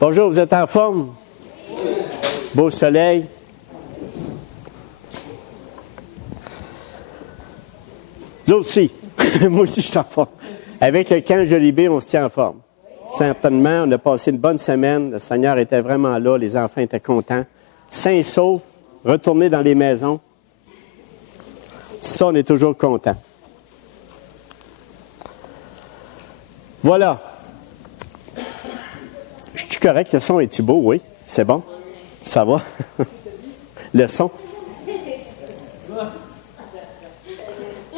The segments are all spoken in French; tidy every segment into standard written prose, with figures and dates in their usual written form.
Bonjour, vous êtes en forme? Beau soleil. Vous aussi. Moi aussi, je suis en forme. Avec le camp Jolibé, on se tient en forme. Certainement, on a passé une bonne semaine. Le Seigneur était vraiment là. Les enfants étaient contents. Sains et saufs, retournés dans les maisons. Ça, on est toujours contents. Voilà. Je suis correct? Le son est-tu beau? Oui. C'est bon? Ça va? Le son?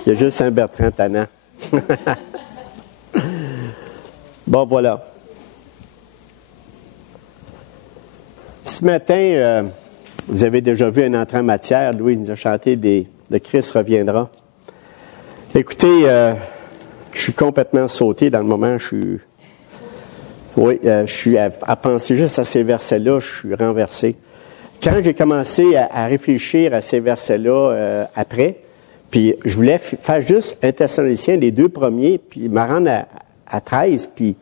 Il y a juste un Bertrand tannant. Bon, voilà. Ce matin, vous avez déjà vu un entrée en matière. Louis nous a chanté de Christ reviendra. Écoutez, je suis complètement sauté dans le moment. Je suis à penser juste à ces versets-là, je suis renversé. Quand j'ai commencé à réfléchir à ces versets-là après, puis je voulais faire juste un Thessaloniciens, les 2 premiers, puis me rendre à 13, puis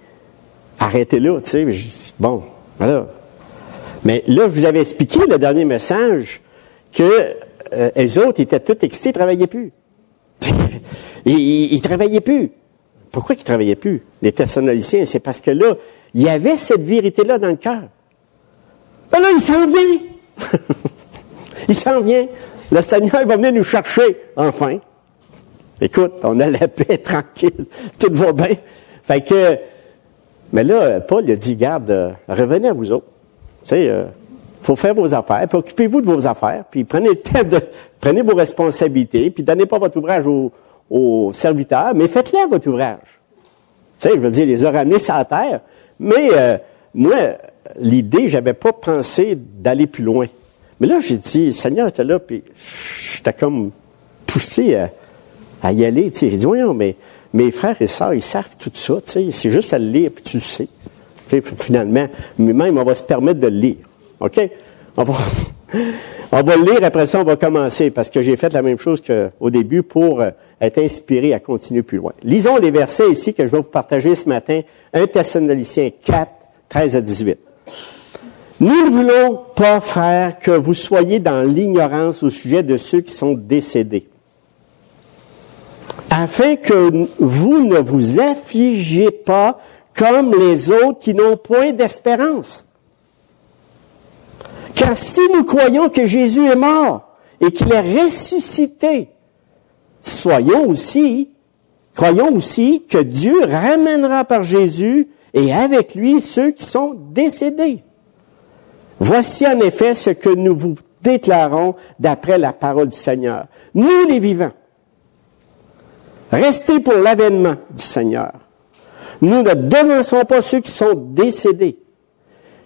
arrêter là, tu sais. Je dis, bon, voilà. Mais là, je vous avais expliqué le dernier message que les autres étaient tous excités, ils ne travaillaient plus. Ils ne travaillaient plus. Pourquoi ils ne travaillaient plus? Les Thessaloniciens, c'est parce que là, il y avait cette vérité-là dans le cœur. Ben là, il s'en vient. Il s'en vient. Le Seigneur va venir nous chercher, enfin. Écoute, on a la paix, tranquille, tout va bien. Fait que, mais là, Paul a dit, garde, revenez à vous autres. Tu sais, faut faire vos affaires, puis occupez-vous de vos affaires, puis prenez le temps prenez vos responsabilités, puis donnez pas votre ouvrage aux serviteurs, mais faites-le votre ouvrage. Tu sais, je veux dire, les a ramenés sur la terre, mais moi, l'idée, j'avais pas pensé d'aller plus loin. Mais là, j'ai dit, le Seigneur était là, puis j'étais comme poussé à y aller. Tu sais, j'ai dit, voyons, mais mes frères et sœurs, ils savent tout ça, tu sais, c'est juste à le lire, puis tu le sais. Puis, finalement, même, on va se permettre de le lire. OK? On va le lire, après ça, on va commencer, parce que j'ai fait la même chose qu'au début pour être inspiré à continuer plus loin. Lisons les versets ici que je vais vous partager ce matin, 1 Thessaloniciens 4, 13 à 18. Nous ne voulons pas, frères, que vous soyez dans l'ignorance au sujet de ceux qui sont décédés, afin que vous ne vous affligiez pas comme les autres qui n'ont point d'espérance. Car si nous croyons que Jésus est mort et qu'il est ressuscité, croyons aussi que Dieu ramènera par Jésus et avec lui ceux qui sont décédés. Voici en effet ce que nous vous déclarons d'après la parole du Seigneur. Nous les vivants, restez pour l'avènement du Seigneur. Nous ne devançons pas ceux qui sont décédés,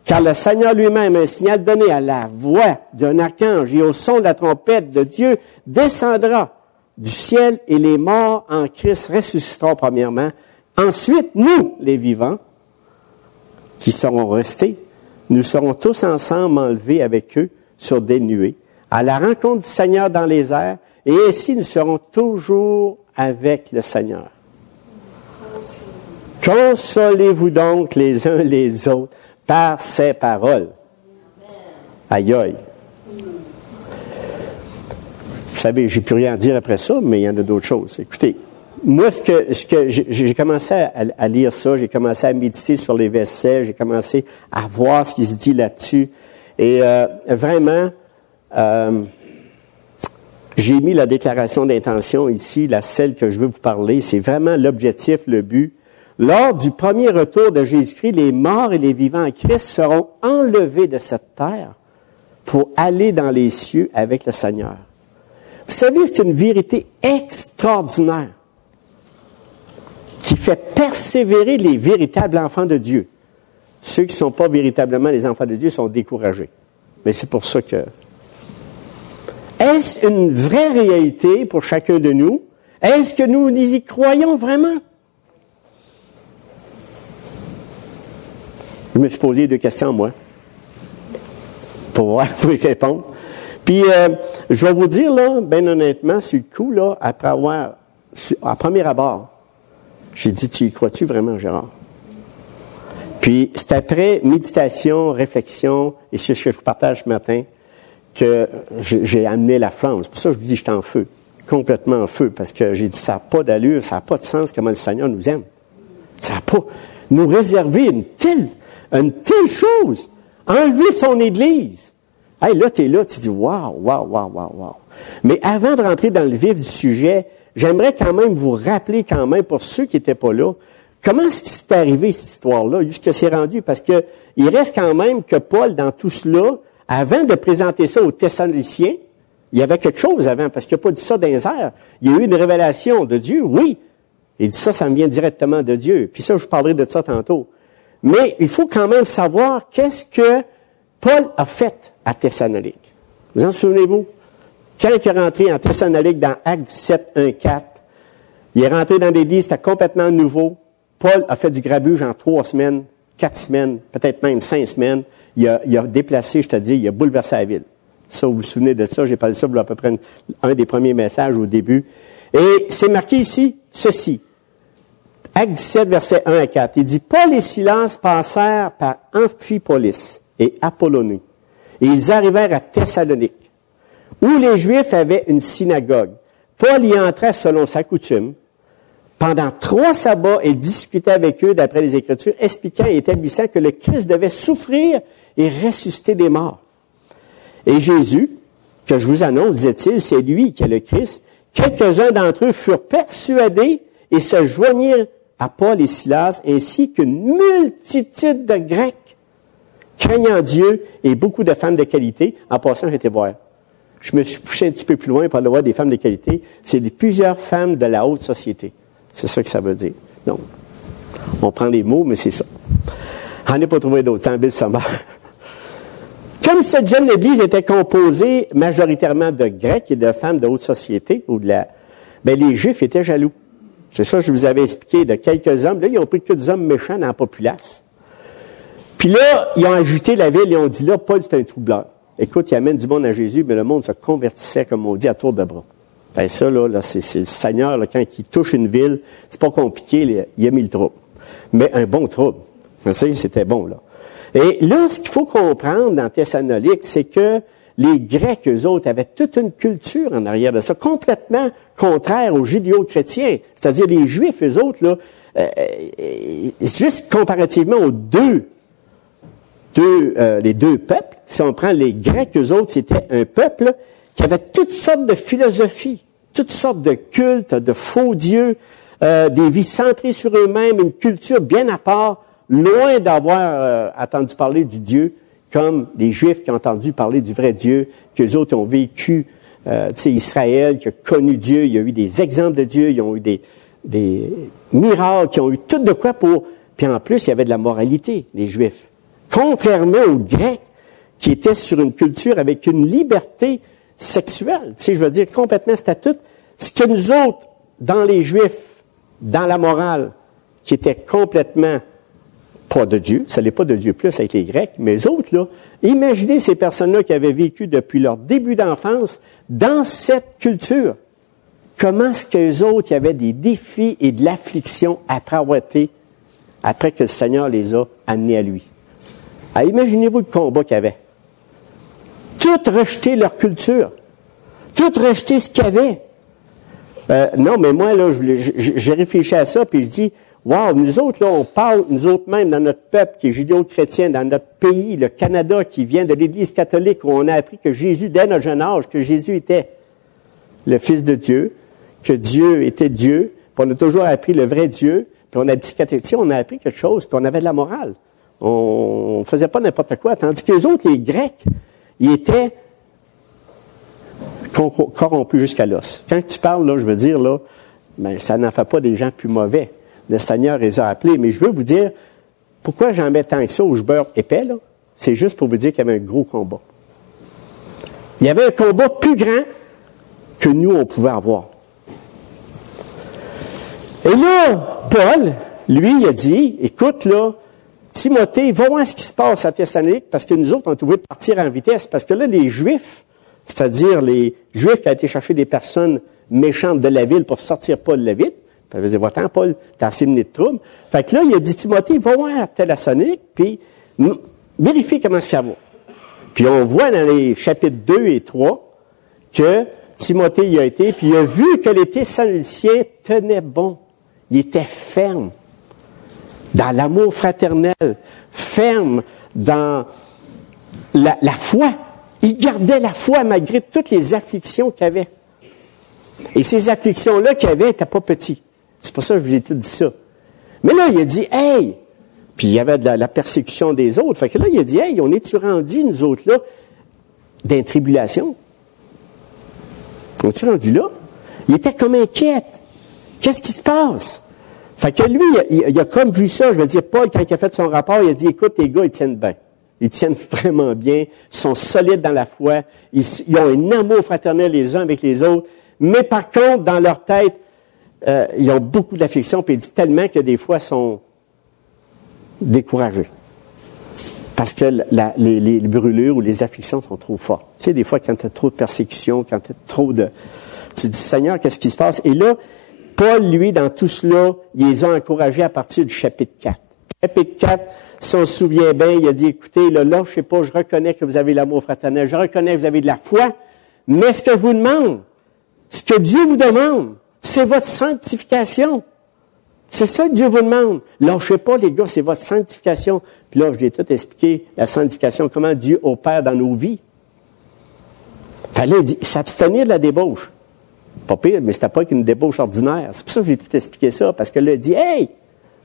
car le Seigneur lui-même, un signal donné à la voix d'un archange et au son de la trompette de Dieu, descendra du ciel et les morts en Christ ressusciteront premièrement. Ensuite, nous, les vivants, qui serons restés, nous serons tous ensemble enlevés avec eux sur des nuées, à la rencontre du Seigneur dans les airs, et ainsi nous serons toujours avec le Seigneur. Consolez-vous donc les uns les autres par ces paroles. Aïe aïe. Vous savez, j'ai plus rien à dire après ça, mais il y en a d'autres choses. Écoutez, moi, j'ai commencé à lire ça, j'ai commencé à méditer sur les versets, j'ai commencé à voir ce qui se dit là-dessus. Et vraiment, j'ai mis la déclaration d'intention ici, celle que je veux vous parler. C'est vraiment l'objectif, le but. Lors du premier retour de Jésus-Christ, les morts et les vivants en Christ seront enlevés de cette terre pour aller dans les cieux avec le Seigneur. Vous savez, c'est une vérité extraordinaire qui fait persévérer les véritables enfants de Dieu. Ceux qui ne sont pas véritablement les enfants de Dieu sont découragés. Mais c'est pour ça que... Est-ce une vraie réalité pour chacun de nous? Est-ce que nous y croyons vraiment? Je me suis posé 2 questions, moi, pour y répondre. Puis, je vais vous dire, là, bien honnêtement, sur le coup, là, après avoir, à premier abord, j'ai dit, tu y crois-tu vraiment, Gérard? Puis, c'est après méditation, réflexion, et c'est ce que je vous partage ce matin, que j'ai amené la flamme. C'est pour ça que je vous dis, j'étais en feu, complètement en feu, parce que j'ai dit, ça n'a pas d'allure, ça n'a pas de sens comment le Seigneur nous aime. Ça n'a pas... Nous réserver une telle chose, enlever son Église. Hey, là, tu es là, tu dis, waouh. Mais avant de rentrer dans le vif du sujet, j'aimerais quand même vous rappeler quand même, pour ceux qui n'étaient pas là, comment est-ce que c'est arrivé, cette histoire-là, jusqu'à c'est rendu? Parce que il reste quand même que Paul, dans tout cela, avant de présenter ça aux Thessaloniciens, il y avait quelque chose avant, parce qu'il n'a pas dit ça dans les airs. Il y a eu une révélation de Dieu, oui. Il dit ça me vient directement de Dieu. Puis ça, je parlerai de ça tantôt. Mais il faut quand même savoir qu'est-ce que Paul a fait à Thessalonique. Vous en souvenez-vous? Quand il est rentré en Thessalonique dans Actes 17, 1, 4, il est rentré dans l'Église, c'était complètement nouveau. Paul a fait du grabuge en 3 semaines, 4 semaines, peut-être même 5 semaines. Il a déplacé, je te dis, il a bouleversé la ville. Ça, vous vous souvenez de ça? J'ai parlé de ça pour à peu près un des premiers messages au début. Et c'est marqué ici, ceci. Acte 17, versets 1 à 4. Il dit, Paul et Silas passèrent par Amphipolis et Apollonie. Et ils arrivèrent à Thessalonique, où les Juifs avaient une synagogue. Paul y entra selon sa coutume. Pendant 3 sabbats, il discutait avec eux d'après les Écritures, expliquant et établissant que le Christ devait souffrir et ressusciter des morts. Et Jésus, que je vous annonce, disait-il, c'est lui qui est le Christ. Quelques-uns d'entre eux furent persuadés et se joignirent à Paul et Silas, ainsi qu'une multitude de Grecs, craignant Dieu et beaucoup de femmes de qualité. En passant, j'ai été voir. Je me suis poussé un petit peu plus loin pour aller voir des femmes de qualité. C'est plusieurs femmes de la haute société. C'est ça que ça veut dire. Donc, on prend les mots, mais c'est ça. On n'a pas trouvé d'autres. C'est un bel sommaire. Comme cette jeune église était composée majoritairement de Grecs et de femmes de haute société, les Juifs étaient jaloux. C'est ça que je vous avais expliqué de quelques hommes. Là, ils ont pris que des hommes méchants dans la populace. Puis là, ils ont ajouté la ville et ont dit là, Paul, c'est un troubleur. Écoute, il amène du monde à Jésus, mais le monde se convertissait, comme on dit, à tour de bras. Ben ça, là c'est le Seigneur, là, quand il touche une ville, c'est pas compliqué, il a mis le trouble. Mais un bon trouble. C'était bon, là. Et là, ce qu'il faut comprendre dans Thessalonique, c'est que les Grecs, eux autres, avaient toute une culture en arrière de ça, complètement contraire aux judéo-chrétiens. C'est-à-dire les Juifs, eux autres, là, juste comparativement aux les deux peuples, si on prend les Grecs, eux autres, c'était un peuple qui avait toutes sortes de philosophies, toutes sortes de cultes, de faux dieux, des vies centrées sur eux-mêmes, une culture bien à part, loin d'avoir entendu parler du Dieu, comme les Juifs qui ont entendu parler du vrai Dieu, qu'eux autres ont vécu, Israël qui a connu Dieu, il y a eu des exemples de Dieu, ils ont eu des miracles, ils ont eu tout de quoi pour... Puis en plus, il y avait de la moralité, les Juifs. Contrairement aux Grecs, qui étaient sur une culture avec une liberté sexuelle. Je veux dire, complètement, c'était tout. Ce que nous autres, dans les Juifs, dans la morale, qui était complètement pas de Dieu, ça n'est pas de Dieu plus avec les Grecs, mais les autres, là, imaginez ces personnes-là qui avaient vécu depuis leur début d'enfance dans cette culture. Comment est-ce qu'eux autres, il y avait des défis et de l'affliction après que le Seigneur les a amenés à lui. Alors, imaginez-vous le combat qu'il y avait. Tout rejeter leur culture. Tout rejeter ce qu'il y avait. Non, mais moi, là, j'ai réfléchi à ça, puis je dis, wow, nous autres, là, on parle, nous autres même, dans notre peuple qui est judéo-chrétien, dans notre pays, le Canada, qui vient de l'Église catholique, où on a appris que Jésus, dès notre jeune âge, que Jésus était le Fils de Dieu, que Dieu était Dieu, puis on a toujours appris le vrai Dieu, puis on a dit on a appris quelque chose, puis on avait de la morale. On ne faisait pas n'importe quoi. Tandis que les autres, les Grecs, ils étaient corrompus jusqu'à l'os. Quand tu parles, là, je veux dire, là, ben, ça n'en fait pas des gens plus mauvais. Le Seigneur les a appelés. Mais je veux vous dire, pourquoi j'en mets tant que ça où je beurre épais, là? C'est juste pour vous dire qu'il y avait un gros combat. Il y avait un combat plus grand que nous, on pouvait avoir. Et là, Paul, lui, il a dit, écoute, là, Timothée, va voir ce qui se passe à Thessalonique, parce que nous autres, on est obligés de partir en vitesse, parce que là, les Juifs, c'est-à-dire les Juifs qui ont été chercher des personnes méchantes de la ville pour sortir Paul de la ville, Il veut dire, va-t'en, Paul, t'as assez mené de trouble. Fait que là, il a dit, Timothée, va voir Thessalonique, puis vérifie comment ça va. Puis on voit dans les chapitres 2 et 3 que Timothée y a été, puis il a vu que les Thessaloniciens tenaient bon. Ils étaient fermes dans l'amour fraternel, fermes dans la foi. Ils gardaient la foi malgré toutes les afflictions qu'il y avait. Et ces afflictions-là qu'il y avait n'étaient pas petites. C'est pour ça que je vous ai tout dit ça. Mais là, il a dit, hey! Puis il y avait de la persécution des autres. Fait que là, il a dit, hey, on est-tu rendus, nous autres, là, dans une tribulation? On est-tu rendus là? Il était comme inquiète. Qu'est-ce qui se passe? Fait que lui, il a comme vu ça. Je veux dire, Paul, quand il a fait son rapport, il a dit, écoute, les gars, ils tiennent bien. Ils tiennent vraiment bien. Ils sont solides dans la foi. Ils ont un amour fraternel les uns avec les autres. Mais par contre, dans leur tête, ils ont beaucoup d'affliction. Puis il dit tellement que des fois, ils sont découragés. Parce que les brûlures ou les afflictions sont trop fortes. Tu sais, des fois, quand tu as trop de persécutions, quand tu as trop de... Tu dis, Seigneur, qu'est-ce qui se passe? Et là, Paul, lui, dans tout cela, il les a encouragés à partir du chapitre 4. Chapitre 4, si on se souvient bien, il a dit, écoutez, là, je sais pas, je reconnais que vous avez l'amour fraternel, je reconnais que vous avez de la foi, mais ce que je vous demande, ce que Dieu vous demande, c'est votre sanctification. C'est ça que Dieu vous demande. Lâchez pas, les gars, c'est votre sanctification. Puis là, je l'ai tout expliqué, la sanctification, comment Dieu opère dans nos vies. Fallait dire, s'abstenir de la débauche. Pas pire, mais c'était pas qu'une débauche ordinaire. C'est pour ça que j'ai tout expliqué ça, parce que là, il dit, hey!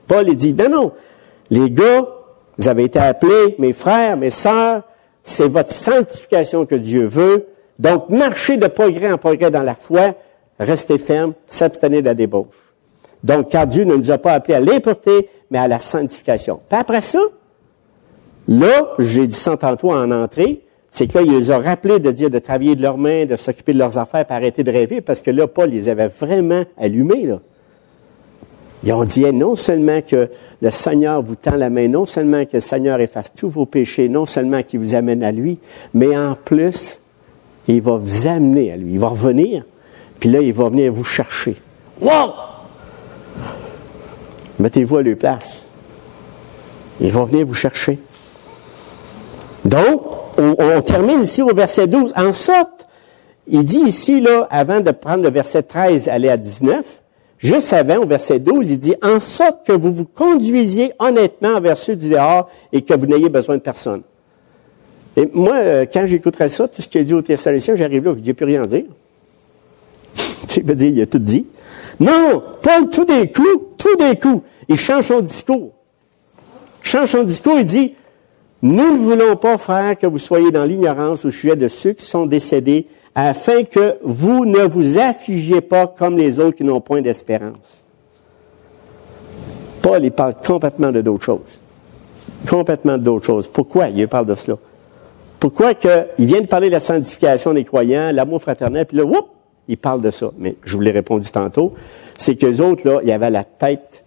Paul, il dit, non, les gars, vous avez été appelés, mes frères, mes sœurs, c'est votre sanctification que Dieu veut. Donc, marchez de progrès en progrès dans la foi, restez fermes, s'abstenir de la débauche. Donc, car Dieu ne nous a pas appelés à l'impureté, mais à la sanctification. Puis après ça, là, j'ai dit ça tantôt en entrée, c'est que là, il les a rappelés de dire de travailler de leurs mains, de s'occuper de leurs affaires, puis arrêter de rêver, parce que là, Paul les avait vraiment allumés, là. Ils ont dit, non seulement que le Seigneur vous tend la main, non seulement que le Seigneur efface tous vos péchés, non seulement qu'il vous amène à lui, mais en plus, il va vous amener à lui. Il va revenir, puis là, il va venir vous chercher. Wow! Mettez-vous à leur place. Il va venir vous chercher. Donc, on termine ici au verset 12. En sorte, il dit ici, là, avant de prendre le verset 13, aller à 19, juste avant, au verset 12, il dit, en sorte que vous vous conduisiez honnêtement envers ceux du dehors et que vous n'ayez besoin de personne. Et moi, quand j'écouterais ça, tout ce qu'il a dit aux Thessaloniciens, j'arrive là, je dis, il n'y a plus rien à dire. Tu veux dire, il a tout dit. Non, Paul, tout d'un coup, il change son discours. Il dit, nous ne voulons pas, frères, que vous soyez dans l'ignorance au sujet de ceux qui sont décédés, afin que vous ne vous affligiez pas comme les autres qui n'ont point d'espérance. Paul, il parle complètement de d'autres choses. Complètement d'autres choses. Pourquoi il parle de cela? Pourquoi il vient de parler de la sanctification des croyants, l'amour fraternel, puis là, whoop, il parle de ça. Mais je vous l'ai répondu tantôt, c'est qu'eux autres, là, ils avaient la tête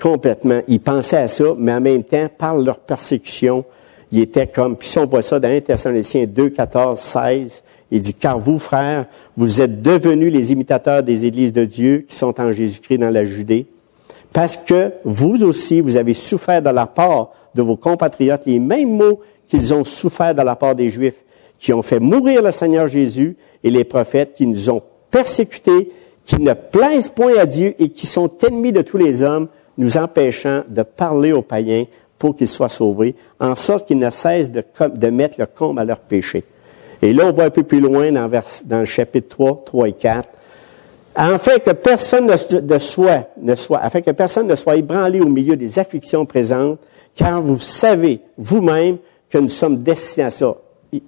complètement, ils pensaient à ça, mais en même temps, par leur persécution, ils étaient comme, puis si on voit ça dans 1 Thessaloniciens 2, 14, 16, il dit, car vous, frères, vous êtes devenus les imitateurs des églises de Dieu qui sont en Jésus-Christ dans la Judée, parce que vous aussi, vous avez souffert de la part de vos compatriotes les mêmes maux qu'ils ont souffert de la part des Juifs, qui ont fait mourir le Seigneur Jésus et les prophètes, qui nous ont persécutés, qui ne plaisent point à Dieu et qui sont ennemis de tous les hommes, nous empêchant de parler aux païens pour qu'ils soient sauvés, en sorte qu'ils ne cessent de mettre le comble à leurs péchés. Et là, on voit un peu plus loin dans le chapitre 3 et 4. Afin que personne ne soit ébranlé au milieu des afflictions présentes, car vous savez vous-même que nous sommes destinés à ça.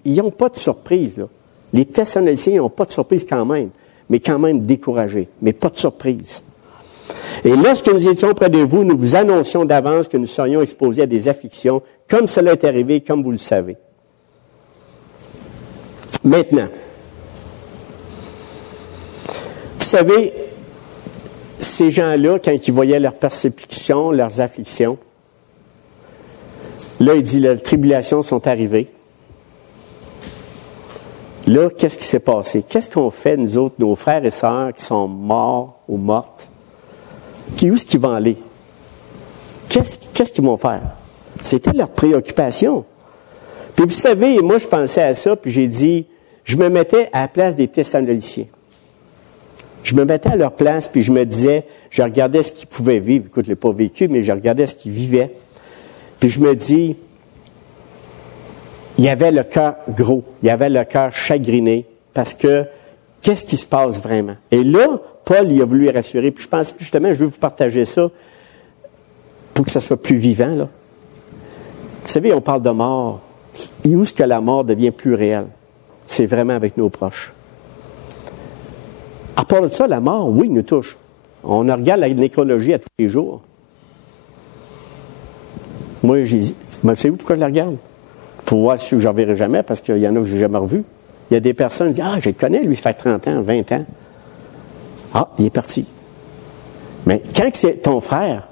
Ils n'ont pas de surprise, là. Les Thessaloniciens n'ont pas de surprise quand même, mais quand même découragés, mais pas de surprise. Et lorsque nous étions près de vous, nous vous annoncions d'avance que nous serions exposés à des afflictions, comme cela est arrivé, comme vous le savez. Maintenant, vous savez, ces gens-là, quand ils voyaient leurs persécutions, leurs afflictions, là, il dit, les tribulations sont arrivées. Là, qu'est-ce qui s'est passé? Qu'est-ce qu'on fait, nous autres, nos frères et sœurs qui sont morts ou mortes? Où est-ce qu'ils vont aller? Qu'est-ce qu'ils vont faire? C'était leur préoccupation. Puis vous savez, moi je pensais à ça, puis j'ai dit, je me mettais à la place des Thessaloniciens. Je me mettais à leur place, puis je me disais, je regardais ce qu'ils pouvaient vivre. Écoute, je ne l'ai pas vécu, mais je regardais ce qu'ils vivaient. Puis je me dis, il y avait le cœur gros, il y avait le cœur chagriné, parce que qu'est-ce qui se passe vraiment? Et là, Paul, il a voulu les rassurer, puis je pense justement, je veux vous partager ça pour que ça soit plus vivant, là. Vous savez, on parle de mort. Et où est-ce que la mort devient plus réelle? C'est vraiment avec nos proches. À part de ça, la mort, oui, nous touche. On regarde la nécrologie à tous les jours. Moi, savez-vous pourquoi je la regarde? Pour voir si je ne reverrai jamais, parce qu'il y en a que je n'ai jamais revu. Il y a des personnes qui disent, ah, je le connais, lui, ça fait 30 ans, 20 ans. Ah, il est parti. Mais quand c'est ton frère,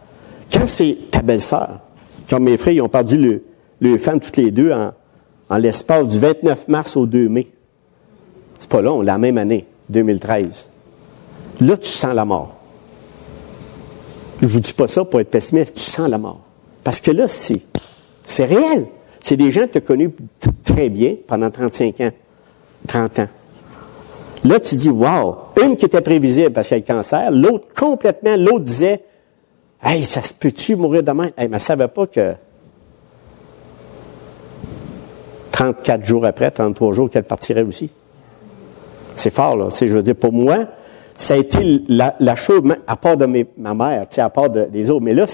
quand c'est ta belle-sœur, comme mes frères, ils ont perdu le femme toutes les deux en l'espace du 29 mars au 2 mai. C'est pas long, la même année, 2013. Là, tu sens la mort. Je ne vous dis pas ça pour être pessimiste, tu sens la mort. Parce que là, c'est réel. C'est des gens que tu as connus très bien pendant 35 ans, 30 ans. Là, tu dis, wow, une qui était prévisible parce qu'elle a le cancer, l'autre complètement, l'autre disait, hey, ça se peut-tu mourir demain? Hey, mais elle ne savait pas que 34 jours après, 33 jours, qu'elle partirait aussi. C'est fort, là. Tu sais, je veux dire, pour moi, ça a été la chose, à part de ma mère, tu sais, à part des autres. Mais là,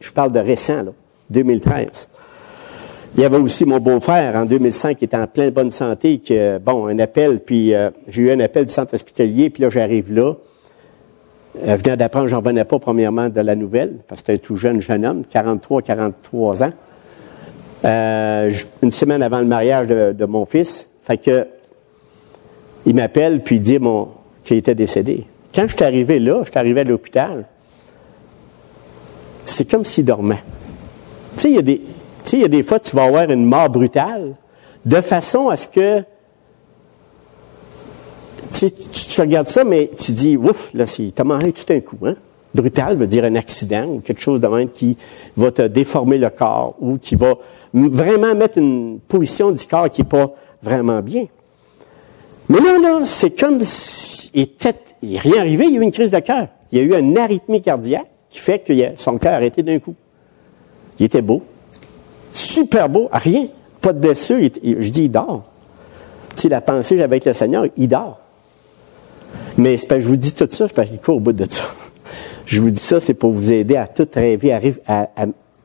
je parle de récent, là, 2013. Il y avait aussi mon beau-frère, en 2005, qui était en pleine bonne santé, qui, un appel, puis j'ai eu un appel du centre hospitalier, puis là, j'arrive là. Je venais d'apprendre, j'en revenais pas, premièrement, de la nouvelle, parce que c'était un tout jeune homme, 43 ans. Une semaine avant le mariage de mon fils, fait que il m'appelle, puis il dit qu'il était décédé. Quand je suis arrivé là, je suis arrivé à l'hôpital, c'est comme s'il dormait. Tu sais, il y a des fois, tu vas avoir une mort brutale, de façon à ce que tu regardes ça, mais tu dis, ouf, là, t'as mangé tout un coup, hein? Brutal veut dire un accident ou quelque chose de même qui va te déformer le corps ou qui va vraiment mettre une position du corps qui n'est pas vraiment bien. Mais là, c'est comme s'il n'est rien arrivé, il y a eu une crise de cœur. Il y a eu une arythmie cardiaque qui fait que son cœur a arrêté d'un coup. Il était beau. Super beau, rien. Pas de blessure. Je dis, il dort. Tu sais, la pensée que j'avais avec le Seigneur, il dort. Mais c'est parce que je vous dis tout ça, c'est parce qu'il court au bout de ça. Je vous dis ça, c'est pour vous aider à tout rêver,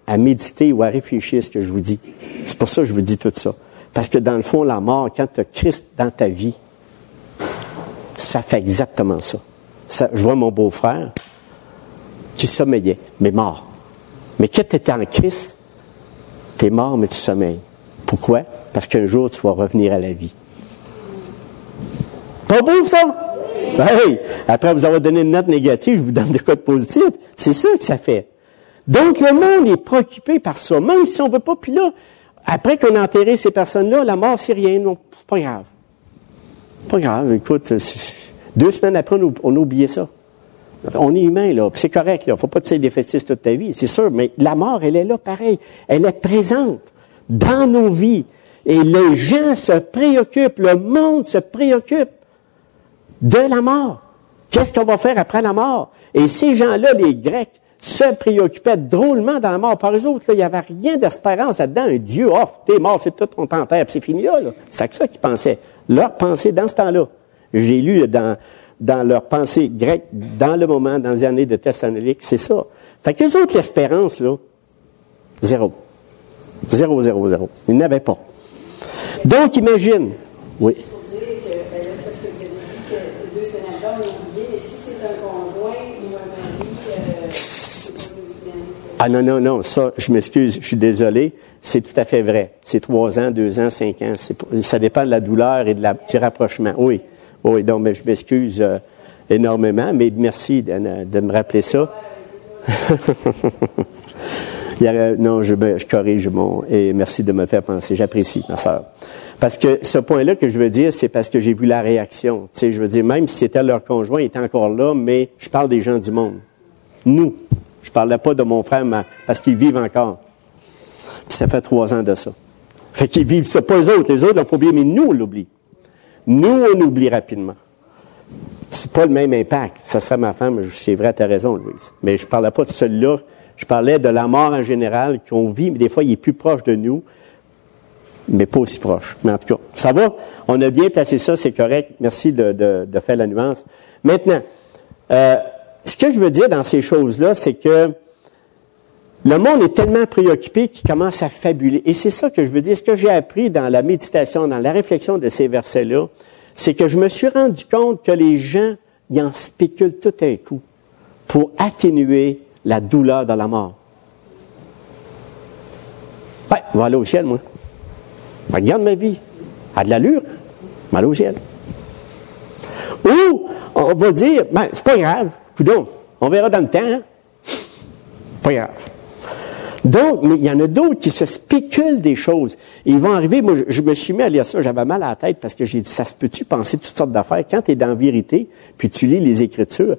à méditer ou à réfléchir à ce que je vous dis. C'est pour ça que je vous dis tout ça. Parce que dans le fond, la mort, quand tu as Christ dans ta vie, ça fait exactement ça. Je vois mon beau-frère qui sommeillait, mais mort. Mais quand tu étais en Christ, tu es mort, mais tu sommeilles. Pourquoi? Parce qu'un jour, tu vas revenir à la vie. Pas beau, ça? Ben oui. Après vous avoir donné une note négative, je vous donne des codes positifs. C'est ça que ça fait. Donc, le monde est préoccupé par ça, même si on ne veut pas. Puis là, après qu'on a enterré ces personnes-là, la mort, c'est rien. Non, c'est pas grave. Pas grave. Écoute, 2 semaines après, on a oublié ça. On est humain, là. Puis c'est correct, là. Il ne faut pas te faire des festifs toute ta vie, c'est sûr. Mais la mort, elle est là, pareil. Elle est présente dans nos vies. Et les gens se préoccupent, le monde se préoccupe de la mort. Qu'est-ce qu'on va faire après la mort? Et ces gens-là, les Grecs, se préoccupaient drôlement dans la mort. Par eux autres, là, il n'y avait rien d'espérance là-dedans. Un Dieu, oh, t'es mort, c'est tout, on t'enterre, puis c'est fini là. C'est ça qu'ils pensaient. Leur pensée dans ce temps-là. J'ai lu dans leur pensée grecque, dans le moment, dans les années de Thessalonique, c'est ça. Fait qu'eux autres, l'espérance, là, 0. 0, 0, 0. Ils n'avaient pas. Donc, imagine. Oui. Ah non, ça, je m'excuse, je suis désolé, c'est tout à fait vrai. C'est 3 ans, 2 ans, 5 ans, ça dépend de la douleur et du rapprochement. Oui, donc mais je m'excuse énormément, mais merci de me rappeler ça. Non, je corrige et merci de me faire penser, j'apprécie, ma sœur. Parce que ce point-là que je veux dire, c'est parce que j'ai vu la réaction. Tu sais, je veux dire, même si c'était leur conjoint, il était encore là, mais je parle des gens du monde. Nous. Je ne parlais pas de mon frère, parce qu'ils vivent encore. Puis ça fait 3 ans de ça. Fait qu'ils vivent ça, pas eux autres. Les autres l'ont pas oublié, mais nous, on l'oublie. Nous, on oublie rapidement. C'est pas le même impact. Ça serait ma femme, c'est vrai, tu as raison, Louise. Mais je ne parlais pas de celui-là. Je parlais de la mort en général, qu'on vit, mais des fois, il est plus proche de nous, mais pas aussi proche. Mais en tout cas, ça va. On a bien placé ça, c'est correct. Merci de faire la nuance. Maintenant, ce que je veux dire dans ces choses-là, c'est que le monde est tellement préoccupé qu'il commence à fabuler. Et c'est ça que je veux dire. Ce que j'ai appris dans la méditation, dans la réflexion de ces versets-là, c'est que je me suis rendu compte que les gens, ils en spéculent tout un coup pour atténuer la douleur de la mort. Ouais, je vais aller au ciel, moi. Regarde ma vie. Elle a de l'allure. Je vais aller au ciel. Ou, on va dire, ben, c'est pas grave. Coudonc, on verra dans le temps. Hein? Pas grave. Donc, mais il y en a d'autres qui se spéculent des choses. Et ils vont arriver, moi, je me suis mis à lire ça, j'avais mal à la tête parce que j'ai dit, ça se peut-tu penser toutes sortes d'affaires? Quand tu es dans la vérité, puis tu lis les Écritures,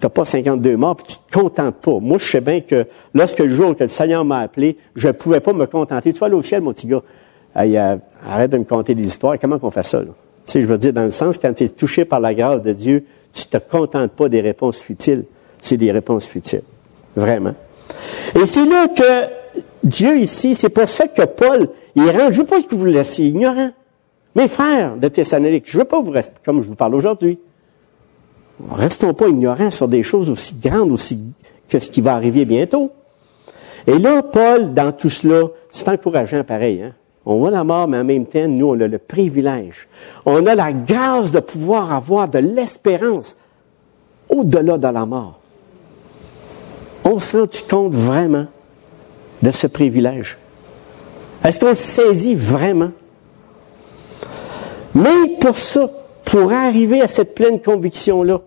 tu n'as pas 52 morts, puis tu ne te contentes pas. Moi, je sais bien que lorsque le jour que le Seigneur m'a appelé, je ne pouvais pas me contenter. Tu vas aller au ciel, mon petit gars. Hey, arrête de me conter des histoires. Comment qu'on fait ça, là? Tu sais, je veux dire, dans le sens, quand tu es touché par la grâce de Dieu, tu ne te contentes pas des réponses futiles. C'est des réponses futiles. Vraiment. Et c'est là que Dieu ici, c'est pour ça que Paul, il rentre, je ne veux pas que vous vous laissiez ignorants. Mes frères de Thessalonique, je ne veux pas vous rester comme je vous parle aujourd'hui. Restons pas ignorants sur des choses aussi grandes aussi que ce qui va arriver bientôt. Et là, Paul, dans tout cela, c'est encourageant pareil. Hein? On voit la mort, mais en même temps, nous, on a le privilège. On a la grâce de pouvoir avoir de l'espérance au-delà de la mort. On se rend-tu compte vraiment de ce privilège? Est-ce qu'on se saisit vraiment? Mais pour ça, pour arriver à cette pleine conviction-là,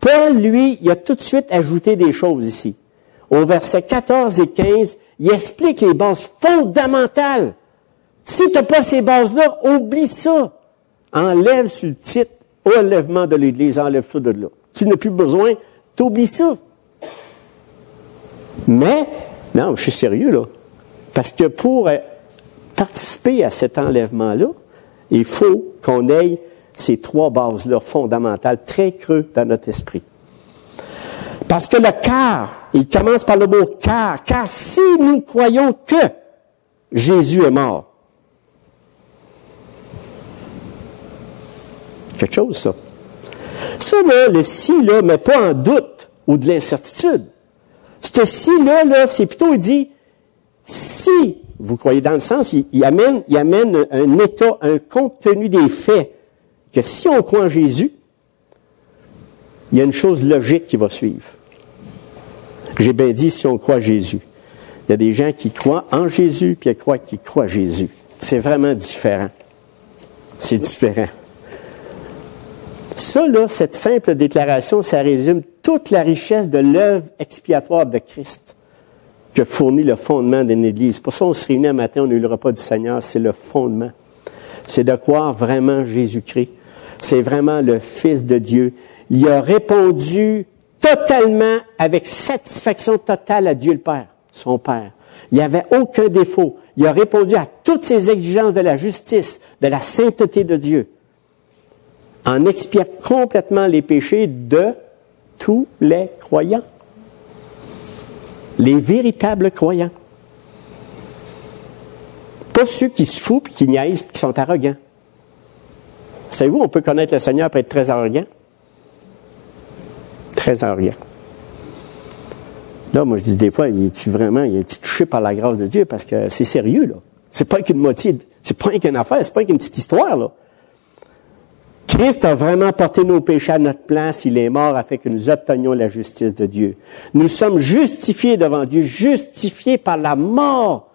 Paul, lui, il a tout de suite ajouté des choses ici. Au verset 14 et 15, il explique les bases fondamentales. Si tu n'as pas ces bases-là, oublie ça. Enlève sur le titre « Enlèvement de l'Église », enlève ça de là. Tu n'as plus besoin, tu oublies ça. Mais, non, je suis sérieux, là. Parce que pour participer à cet enlèvement-là, il faut qu'on ait ces 3 bases-là fondamentales, très creux dans notre esprit. Parce que le car, il commence par le mot car si nous croyons que Jésus est mort. Quelque chose, ça. Ça, là, le si, là, met pas en doute ou de l'incertitude. Ce si-là, là, c'est plutôt, il dit, si, vous croyez dans le sens, il amène un état, un contenu des faits, que si on croit en Jésus, il y a une chose logique qui va suivre. J'ai bien dit si on croit en Jésus. Il y a des gens qui croient en Jésus, puis il y a qui croient en Jésus. C'est vraiment différent. C'est différent. Ça, là, cette simple déclaration, ça résume toute la richesse de l'œuvre expiatoire de Christ que fournit le fondement d'une Église. Pour ça, on se réunit un matin, on a eu le repas du Seigneur, c'est le fondement. C'est de croire vraiment Jésus-Christ. C'est vraiment le Fils de Dieu. Il a répondu totalement, avec satisfaction totale à Dieu le Père, son Père. Il n'y avait aucun défaut. Il a répondu à toutes ces exigences de la justice, de la sainteté de Dieu, en expiant complètement les péchés de tous les croyants. Les véritables croyants. Pas ceux qui se foutent, qui niaisent, qui sont arrogants. Savez-vous, on peut connaître le Seigneur et être très arrogant? Très arrogant. Là, moi, je dis des fois, es-tu touché par la grâce de Dieu? Parce que c'est sérieux, là. C'est pas qu'une moitié, c'est pas qu'une affaire, c'est pas qu'une petite histoire, là. Christ a vraiment porté nos péchés à notre place. Il est mort afin que nous obtenions la justice de Dieu. Nous sommes justifiés devant Dieu, justifiés par la mort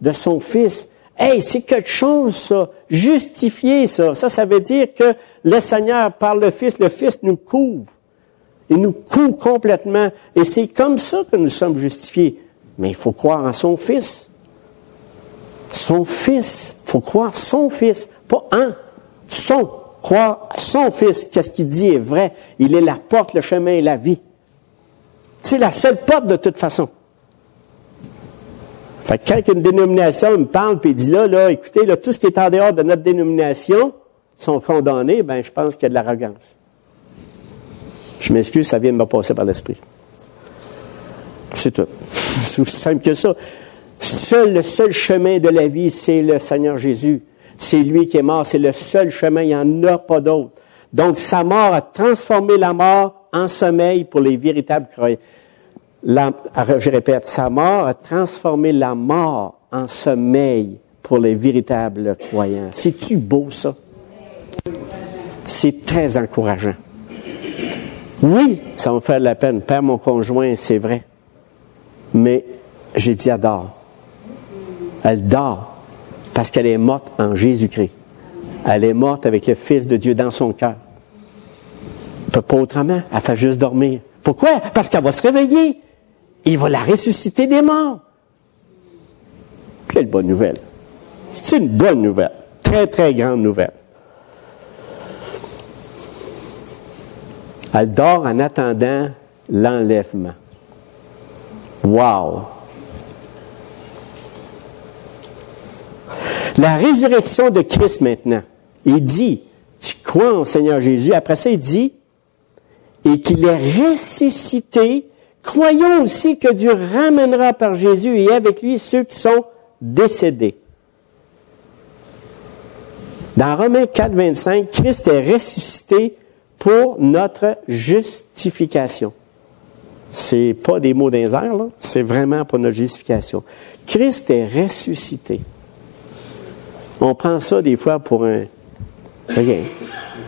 de son Fils. Hey, c'est quelque chose, ça. Justifié, ça. Ça veut dire que le Seigneur, par le Fils nous couvre. Il nous couvre complètement. Et c'est comme ça que nous sommes justifiés. Mais il faut croire en son Fils. Son Fils. Il faut croire son Fils. Pas un. Son. Croire son Fils. Qu'est-ce qu'il dit est vrai. Il est la porte, le chemin et la vie. C'est la seule porte de toute façon. Fait que quand une dénomination me parle et dit là, écoutez, là, tout ce qui est en dehors de notre dénomination sont condamnés, ben je pense qu'il y a de l'arrogance. Je m'excuse, ça vient de me passer par l'esprit. C'est tout. C'est aussi simple que ça. Le seul chemin de la vie, c'est le Seigneur Jésus. C'est lui qui est mort, c'est le seul chemin, il n'y en a pas d'autre. Donc, sa mort a transformé la mort en sommeil pour les véritables croyants. Je répète, sa mort a transformé la mort en sommeil pour les véritables croyants. C'est-tu beau, ça? C'est très encourageant. Oui, ça me fait de la peine. Perdre mon conjoint, c'est vrai. Mais j'ai dit, elle dort. Elle dort parce qu'elle est morte en Jésus-Christ. Elle est morte avec le Fils de Dieu dans son cœur. Elle ne peut pas autrement. Elle fait juste dormir. Pourquoi? Parce qu'elle va se réveiller. Il va la ressusciter des morts. Quelle bonne nouvelle. C'est une bonne nouvelle. Très, très grande nouvelle. Elle dort en attendant l'enlèvement. Wow! La résurrection de Christ maintenant. Il dit, tu crois en Seigneur Jésus. Après ça, il dit, et qu'il est ressuscité. Croyons aussi que Dieu ramènera par Jésus et avec lui ceux qui sont décédés. Dans Romains 4, 25, Christ est ressuscité pour notre justification. C'est pas des mots d'un air, là. C'est vraiment pour notre justification. Christ est ressuscité. On prend ça des fois pour un... Regarde.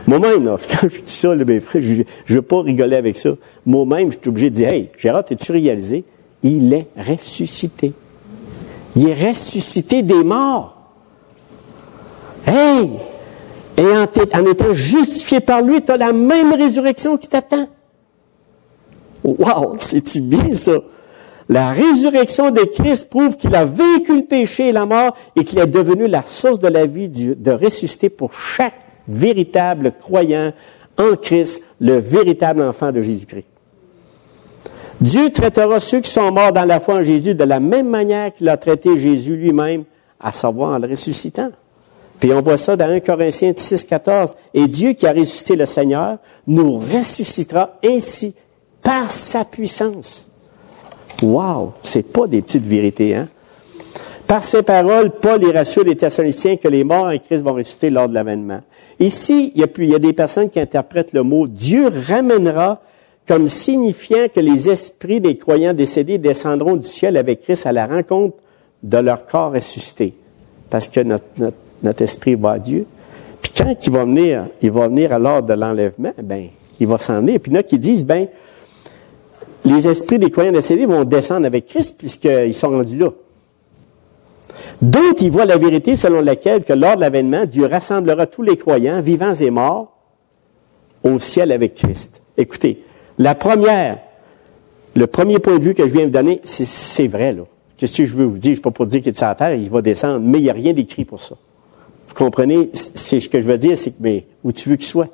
Moi-même, là, quand je dis ça, là, mes frères, je ne veux pas rigoler avec ça. Moi-même, je suis obligé de dire, hey, Gérard, t'es-tu réalisé? Il est ressuscité. Il est ressuscité des morts. Hey! Et en étant justifié par lui, tu as la même résurrection qui t'attend. Wow! C'est-tu bien ça? La résurrection de Christ prouve qu'il a vaincu le péché et la mort et qu'il est devenu la source de la vie de ressusciter pour chaque véritable croyant en Christ, le véritable enfant de Jésus-Christ. Dieu traitera ceux qui sont morts dans la foi en Jésus de la même manière qu'il a traité Jésus lui-même, à savoir en le ressuscitant. Puis on voit ça dans 1 Corinthiens 6, 14. Et Dieu qui a ressuscité le Seigneur nous ressuscitera ainsi par sa puissance. Wow! C'est pas des petites vérités, hein? Par ces paroles, Paul y rassure les Thessaloniciens que les morts en Christ vont ressusciter lors de l'avènement. Ici, il y a des personnes qui interprètent le mot « Dieu ramènera » comme signifiant que les esprits des croyants décédés descendront du ciel avec Christ à la rencontre de leur corps ressuscité. Parce que notre esprit va à Dieu. Puis quand il va venir à l'heure de l'enlèvement, ben, il va s'en venir. Puis il y en a qui disent, ben, les esprits des croyants décédés vont descendre avec Christ puisqu'ils sont rendus là. D'autres, ils voient la vérité selon laquelle, que lors de l'avènement, Dieu rassemblera tous les croyants, vivants et morts, au ciel avec Christ. Écoutez, le premier point de vue que je viens de vous donner, c'est vrai, là. Qu'est-ce que je veux vous dire? Je ne suis pas pour dire qu'il est sur la terre, il va descendre, mais il n'y a rien d'écrit pour ça. Vous comprenez? C'est ce que je veux dire, c'est que, mais où tu veux qu'il soit?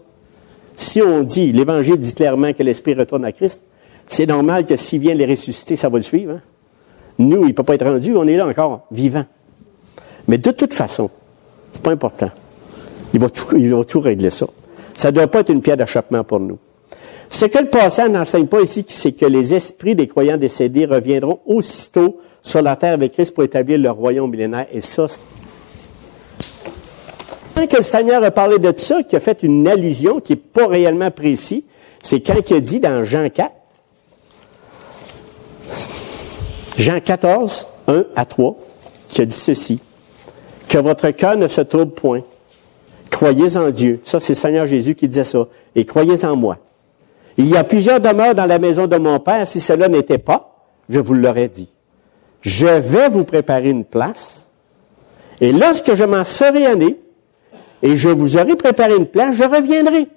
Si on dit, l'Évangile dit clairement que l'Esprit retourne à Christ, c'est normal que s'il vient les ressusciter, ça va le suivre. Hein? Nous, il ne peut pas être rendu, on est là encore, vivant. Mais de toute façon, c'est pas important. Il va tout régler ça. Ça ne doit pas être une pierre d'achoppement pour nous. Ce que le passage n'enseigne pas ici, c'est que les esprits des croyants décédés reviendront aussitôt sur la terre avec Christ pour établir leur royaume millénaire. Et ça, quand le Seigneur a parlé de ça, qui a fait une allusion qui n'est pas réellement précise, c'est quand il a dit dans Jean 4, Jean 14, 1 à 3, qui a dit ceci, « Que votre cœur ne se trouble point. Croyez en Dieu. » Ça, c'est le Seigneur Jésus qui disait ça. « Et croyez en moi. Il y a plusieurs demeures dans la maison de mon Père. Si cela n'était pas, je vous l'aurais dit. Je vais vous préparer une place. Et lorsque je m'en serai allé, et je vous aurai préparé une place, je reviendrai.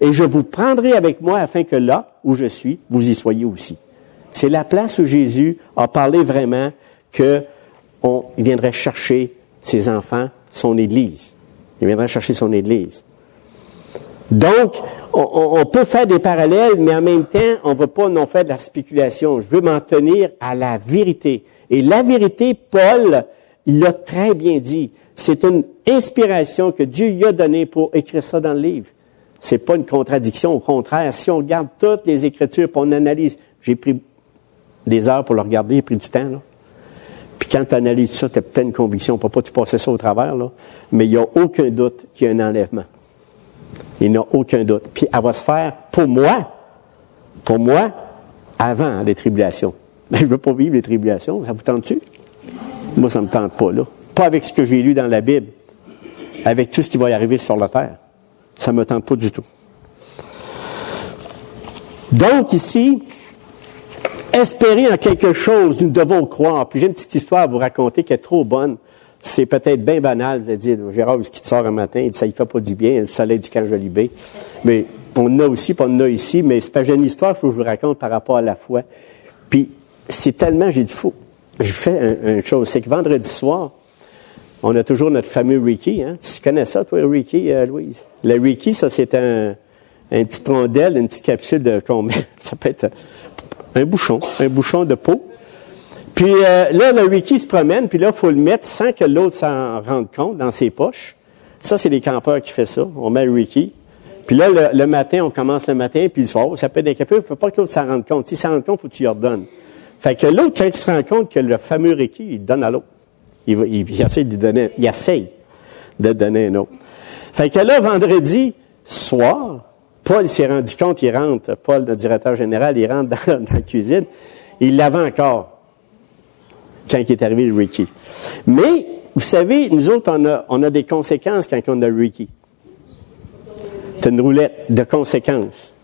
Et je vous prendrai avec moi afin que là où je suis, vous y soyez aussi. » C'est la place où Jésus a parlé vraiment qu'il viendrait chercher ses enfants, son Église. Il viendrait chercher son Église. Donc, on peut faire des parallèles, mais en même temps, on ne va pas non faire de la spéculation. Je veux m'en tenir à la vérité. Et la vérité, Paul l'a très bien dit. C'est une inspiration que Dieu lui a donnée pour écrire ça dans le livre. C'est pas une contradiction. Au contraire, si on regarde toutes les Écritures et on analyse, j'ai pris des heures pour le regarder, j'ai pris du temps, là. Puis quand tu analyses ça, tu as peut-être une conviction, on ne peut pas tout passer ça au travers, là. Mais il n'y a aucun doute qu'il y a un enlèvement. Il n'y a aucun doute. Puis elle va se faire, pour moi, avant les tribulations. Mais je ne veux pas vivre les tribulations. Ça vous tente-tu? Moi, ça ne me tente pas, là. Pas avec ce que j'ai lu dans la Bible. Avec tout ce qui va y arriver sur la terre. Ça ne me tente pas du tout. Donc, ici, espérer en quelque chose, nous devons croire. Puis j'ai une petite histoire à vous raconter qui est trop bonne. C'est peut-être bien banal. Vous allez dire, Gérard, ce qui te sort un matin, il dit, ça ne fait pas du bien, le soleil du camp Jolibé. Mais on en a aussi, puis on en a ici. Mais c'est pas une histoire, il faut que je vous raconte par rapport à la foi. Puis c'est tellement, j'ai dit, fou. Je fais une chose, c'est que vendredi soir, on a toujours notre fameux Reiki. Hein? Tu connais ça, toi, Reiki, Louise? Le Reiki, ça, c'est un petit rondelle, une petite capsule de combien? Ça peut être un bouchon de peau. Puis là, le Reiki se promène, puis là, il faut le mettre sans que l'autre s'en rende compte dans ses poches. Ça, c'est les campeurs qui font ça. On met le Reiki. Puis là, le matin, on commence le matin, puis le soir, ça peut être des capsules. Il ne faut pas que l'autre s'en rende compte. S'il s'en rend compte, il faut que tu lui redonnes. Fait que l'autre, quand il se rend compte que le fameux Reiki, il donne à l'autre. Il essaie de donner un autre. Fait que là, vendredi soir, Paul s'est rendu compte, il rentre, Paul, le directeur général, il rentre dans la cuisine, il l'avait encore quand il est arrivé le Reiki. Mais, vous savez, nous autres, on a des conséquences quand on a le Reiki. C'est une roulette de conséquences.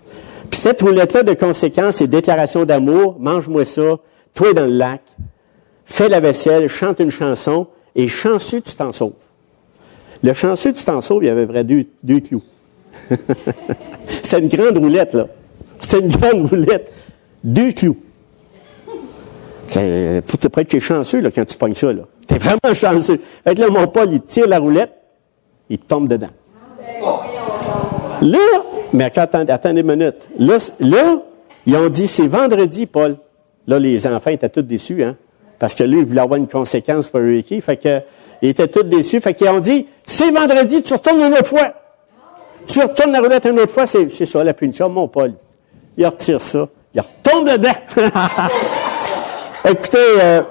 Puis cette roulette-là de conséquences, c'est déclaration d'amour, mange-moi ça, toi dans le lac, fais la vaisselle, chante une chanson, et chanceux, tu t'en sauves. Le chanceux, tu t'en sauves, il y avait vrai deux clous. C'est une grande roulette, là. C'est une grande roulette. 2 clous. C'est pour te près que tu es chanceux, là, quand tu pognes ça, là. Tu es vraiment chanceux. Fait que là, mon Paul, il tire la roulette, il tombe dedans. Là, mais attendez une minute. Là, ils ont dit, c'est vendredi, Paul. Là, les enfants étaient tous déçus, hein. Parce que lui, il voulait avoir une conséquence pour Reiki. Fait que, ils étaient tous déçus. Fait qu'ils ont dit, c'est vendredi, tu retournes une autre fois. Tu retournes la roulette une autre fois, c'est ça, la punition. Mon Paul, il retire ça. Il retombe dedans. Écoutez,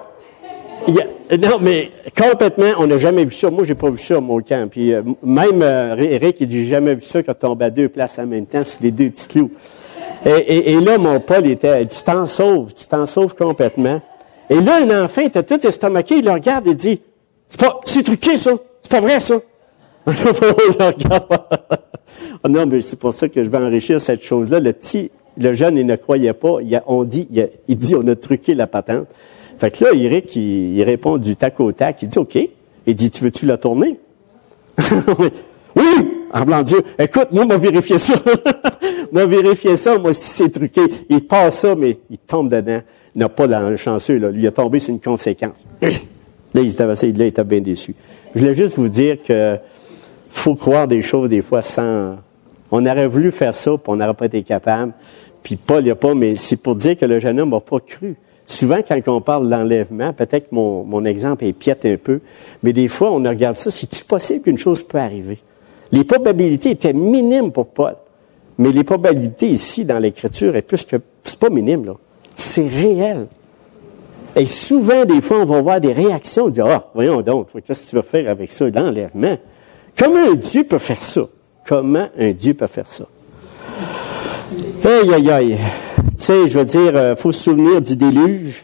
non, mais complètement, on n'a jamais vu ça. Moi, j'ai pas vu ça, mon camp. Puis même Eric, il dit, j'ai jamais vu ça quand on tombe à 2 places en même temps sur les 2 petits clous. Et là, mon Paul il dit, tu t'en sauves complètement. Et là, un enfant était tout estomaqué, il le regarde et dit, c'est truqué ça, c'est pas vrai ça. Non, mais c'est pour ça que je vais enrichir cette chose-là. Le jeune, il ne croyait pas. Il dit, on a truqué la patente. Fait que là, Eric, il répond du tac au tac. Il dit, OK. Il dit, tu veux-tu la tourner? Oui! En blanc Dieu, écoute, moi, m'a vérifié ça. Moi, si c'est truqué. Il passe ça, mais il tombe dedans. Il n'a pas le chanceux, là. Lui, il est tombé sur une conséquence. Là, il était bien déçu. Je voulais juste vous dire que faut croire des choses, des fois, sans... On aurait voulu faire ça, puis on n'aurait pas été capable. Puis Paul, il n'y a pas, mais c'est pour dire que le jeune homme n'a pas cru. Souvent, quand on parle de l'enlèvement, peut-être que mon exemple est piète un peu, mais des fois, on regarde ça, c'est-tu possible qu'une chose peut arriver? Les probabilités étaient minimes pour Paul. Mais les probabilités ici, dans l'Écriture, est plus que... C'est pas minime, là. C'est réel. Et souvent, des fois, on va voir des réactions, on dit, voyons donc, qu'est-ce que tu vas faire avec ça, l'enlèvement? Comment un Dieu peut faire ça? Comment un Dieu peut faire ça? Aïe, aïe, aïe. Tu sais, je veux dire, faut se souvenir du déluge,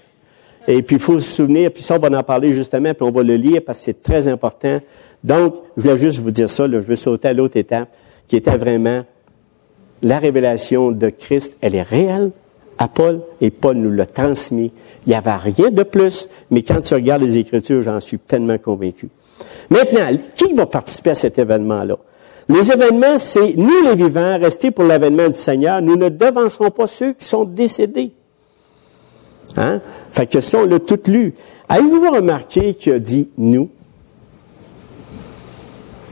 et puis il faut se souvenir, puis ça, on va en parler justement, puis on va le lire parce que c'est très important. Donc, je voulais juste vous dire ça, là, je veux sauter à l'autre étape, qui était vraiment la révélation de Christ, elle est réelle à Paul, et Paul nous l'a transmis. Il n'y avait rien de plus, mais quand tu regardes les Écritures, j'en suis tellement convaincu. Maintenant, qui va participer à cet événement-là? Les événements, c'est nous les vivants, restés pour l'avènement du Seigneur. Nous ne devancerons pas ceux qui sont décédés. Hein? Fait que ça, on l'a tout lu. Avez-vous remarqué qu'il a dit « nous » ?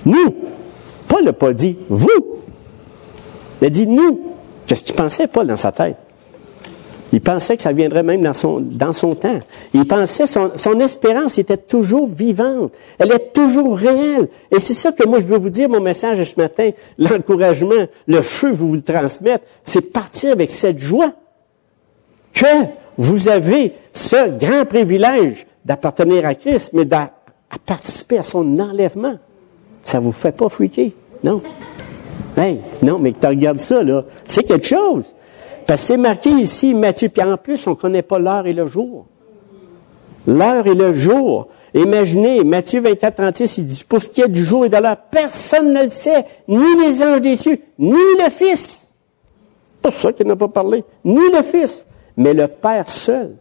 Nous. Paul n'a pas dit « vous ». Il a dit nous. Qu'est-ce qu'il pensait, Paul, dans sa tête? Il pensait que ça viendrait même dans son temps. Il pensait, son espérance était toujours vivante. Elle est toujours réelle. Et c'est ça que moi, je veux vous dire, mon message ce matin, l'encouragement, le feu, vous le transmettre, c'est partir avec cette joie que vous avez ce grand privilège d'appartenir à Christ, mais à participer à son enlèvement. Ça vous fait pas freaker, non? Hey, non, mais que tu regardes ça, là, c'est quelque chose. Parce que c'est marqué ici, Matthieu, puis en plus, on ne connaît pas l'heure et le jour. L'heure et le jour. Imaginez, Matthieu 24, 36, il dit, pour ce qui est du jour et de l'heure, personne ne le sait, ni les anges des cieux, ni le Fils. C'est pour ça qu'il n'a pas parlé. Ni le Fils, mais le Père seul.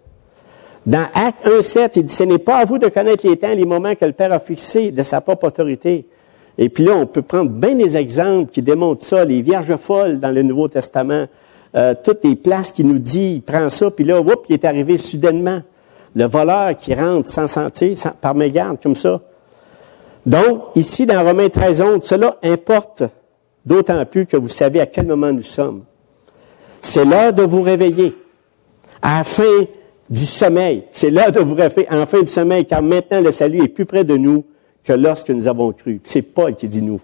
Dans Actes 1,7, il dit, ce n'est pas à vous de connaître les temps, les moments que le Père a fixés de sa propre autorité. Et puis là, on peut prendre bien des exemples qui démontrent ça, les vierges folles dans le Nouveau Testament, toutes les places qu'il nous dit, il prend ça, puis là, il est arrivé soudainement. Le voleur qui rentre sans sentir, par mégarde, comme ça. Donc, ici, dans Romains 13, 11, cela importe d'autant plus que vous savez à quel moment nous sommes. C'est l'heure de vous réveiller, à la fin du sommeil. C'est l'heure de vous réveiller, en fin du sommeil, car maintenant le salut est plus près de nous que lorsque nous avons cru. C'est Paul qui dit nous.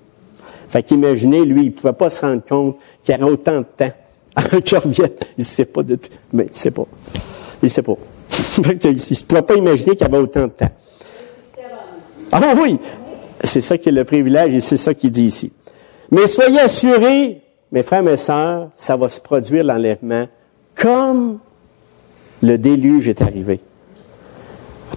Fait qu'imaginez, lui, il ne pouvait pas se rendre compte qu'il y aurait autant de temps avant qu'il revienne. Il ne sait pas de tout. Mais il ne sait pas. Il ne sait pas. Il ne pouvait pas imaginer qu'il y avait autant de temps. Ah oui! C'est ça qui est le privilège et c'est ça qu'il dit ici. Mais soyez assurés, mes frères, mes sœurs, ça va se produire l'enlèvement comme le déluge est arrivé.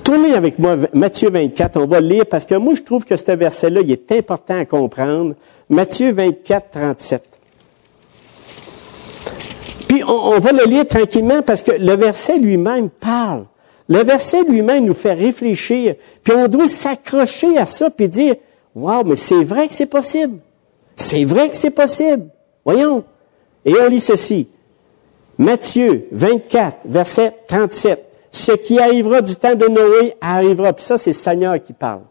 Tournez avec moi Matthieu 24, on va le lire parce que moi je trouve que ce verset-là, il est important à comprendre. Matthieu 24, 37. Puis on va le lire tranquillement parce que le verset lui-même parle. Le verset lui-même nous fait réfléchir. Puis on doit s'accrocher à ça puis dire, wow, mais c'est vrai que c'est possible. C'est vrai que c'est possible. Voyons. Et on lit ceci. Matthieu 24, verset 37. Ce qui arrivera du temps de Noé arrivera. Puis ça, c'est le Seigneur qui parle.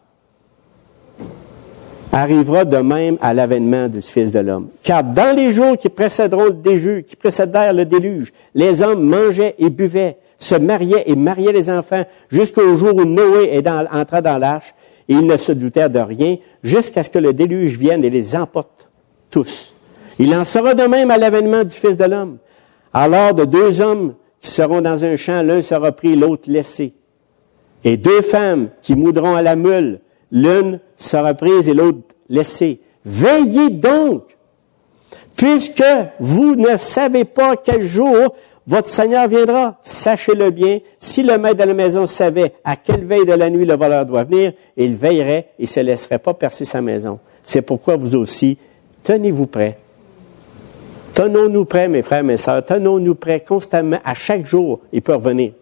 Arrivera de même à l'avènement du Fils de l'homme. Car dans les jours qui précéderont le déluge, qui précédèrent le déluge, les hommes mangeaient et buvaient, se mariaient et mariaient les enfants, jusqu'au jour où Noé entra dans l'arche, et ils ne se doutèrent de rien, jusqu'à ce que le déluge vienne et les emporte tous. Il en sera de même à l'avènement du Fils de l'homme. Alors, de deux hommes qui seront dans un champ, l'un sera pris, l'autre laissé. Et deux femmes qui moudront à la meule, l'une sera prise et l'autre laissée. Veillez donc, puisque vous ne savez pas quel jour votre Seigneur viendra. Sachez-le bien, si le maître de la maison savait à quelle veille de la nuit le voleur doit venir, il veillerait et ne se laisserait pas percer sa maison. C'est pourquoi vous aussi, tenez-vous prêts. Tenons-nous prêts, mes frères, mes sœurs. Tenons-nous prêts constamment. À chaque jour, il peut revenir.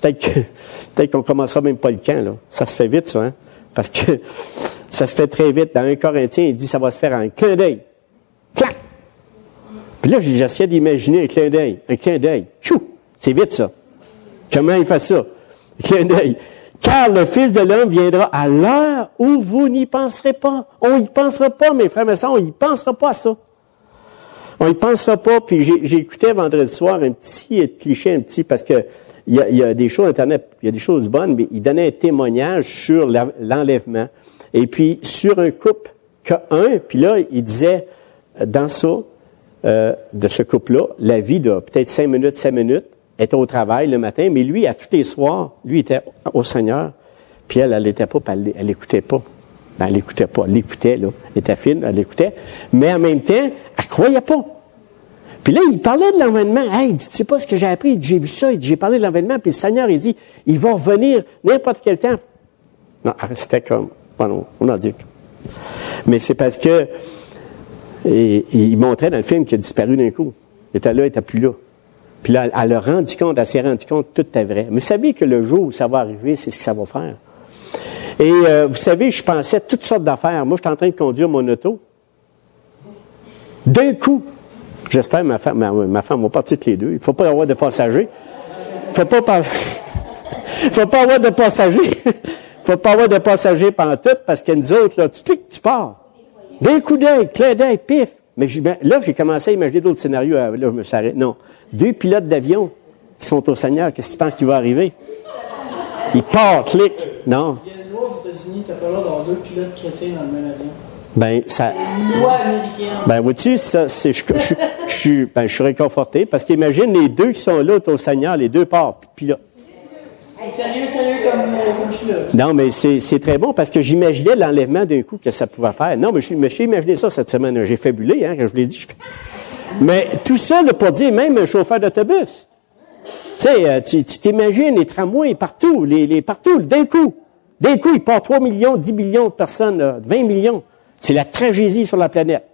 Peut-être qu'on ne commencera même pas le camp, là. Ça se fait vite, ça, hein? Parce que ça se fait très vite. Dans 1 Corinthiens, il dit que ça va se faire en un clin d'œil. Clac! Puis là, j'essaie d'imaginer un clin d'œil. Un clin d'œil. Chou! C'est vite, ça. Comment il fait ça? Un clin d'œil. Car le Fils de l'homme viendra à l'heure où vous n'y penserez pas. On n'y pensera pas, mes frères, mes sœurs, on n'y pensera pas à ça. On n'y pensera pas. Puis j'écoutais vendredi soir un petit cliché, parce que il y a des choses Internet, il y a des choses bonnes, mais il donnait un témoignage sur l'enlèvement. Et puis, sur un couple, puis là, il disait, dans ça, de ce couple-là, la vie de peut-être 5 minutes, était au travail le matin, mais lui, à tous les soirs, lui était au Seigneur, puis elle n'était pas, elle n'écoutait pas. Elle n'écoutait pas, elle l'écoutait, là. Elle était fine, elle l'écoutait, mais en même temps, elle ne croyait pas. Puis là, il parlait de l'enlèvement. Hey, il dit, tu sais pas ce que j'ai appris? Il dit, j'ai vu ça, il dit, j'ai parlé de l'enlèvement, puis le Seigneur, il dit, il va revenir n'importe quel temps. Non, c'était comme, bon, on en dit. Mais c'est parce que, il montrait dans le film qu'il a disparu d'un coup. Il était là, il n'était plus là. Puis là, elle s'est rendue compte, tout est vrai. Mais vous savez que le jour où ça va arriver, c'est ce que ça va faire. Et vous savez, je pensais à toutes sortes d'affaires. Moi, je suis en train de conduire mon auto. D'un coup, j'espère que ma femme va partir toutes les deux. Il ne faut pas avoir de passagers. Il ne faut pas avoir de passagers. Il ne faut pas avoir de passagers pendant tout, parce que nous autres, là, tu cliques, tu pars. D'un coup d'œil, clin d'œil, pif. Mais là, j'ai commencé à imaginer d'autres scénarios. Là, je me suis arrêté. Non. 2 pilotes d'avion qui sont au Seigneur, qu'est-ce que tu penses qui va arriver? Ils partent, clic. Non. Il y a une loi aux États-Unis, tu n'as pas le droit d'avoir 2 pilotes chrétiens dans le même avion. Ben, ça. Une loi américaine. Ben, vois-tu, ça, je suis réconforté parce qu'imagine les 2 qui sont là au Seigneur, les 2 partent. Puis là. C'est sérieux comme je suis là. Non, mais c'est très bon parce que j'imaginais l'enlèvement d'un coup que ça pouvait faire. Non, mais je me suis imaginé ça cette semaine. J'ai fabulé, hein, quand je l'ai dit. Mais tout ça, là, pour dire même un chauffeur d'autobus. Tu sais, tu t'imagines les tramways partout, partout, d'un coup. D'un coup, il part 3 millions, 10 millions de personnes, là, 20 millions. C'est la tragédie sur la planète.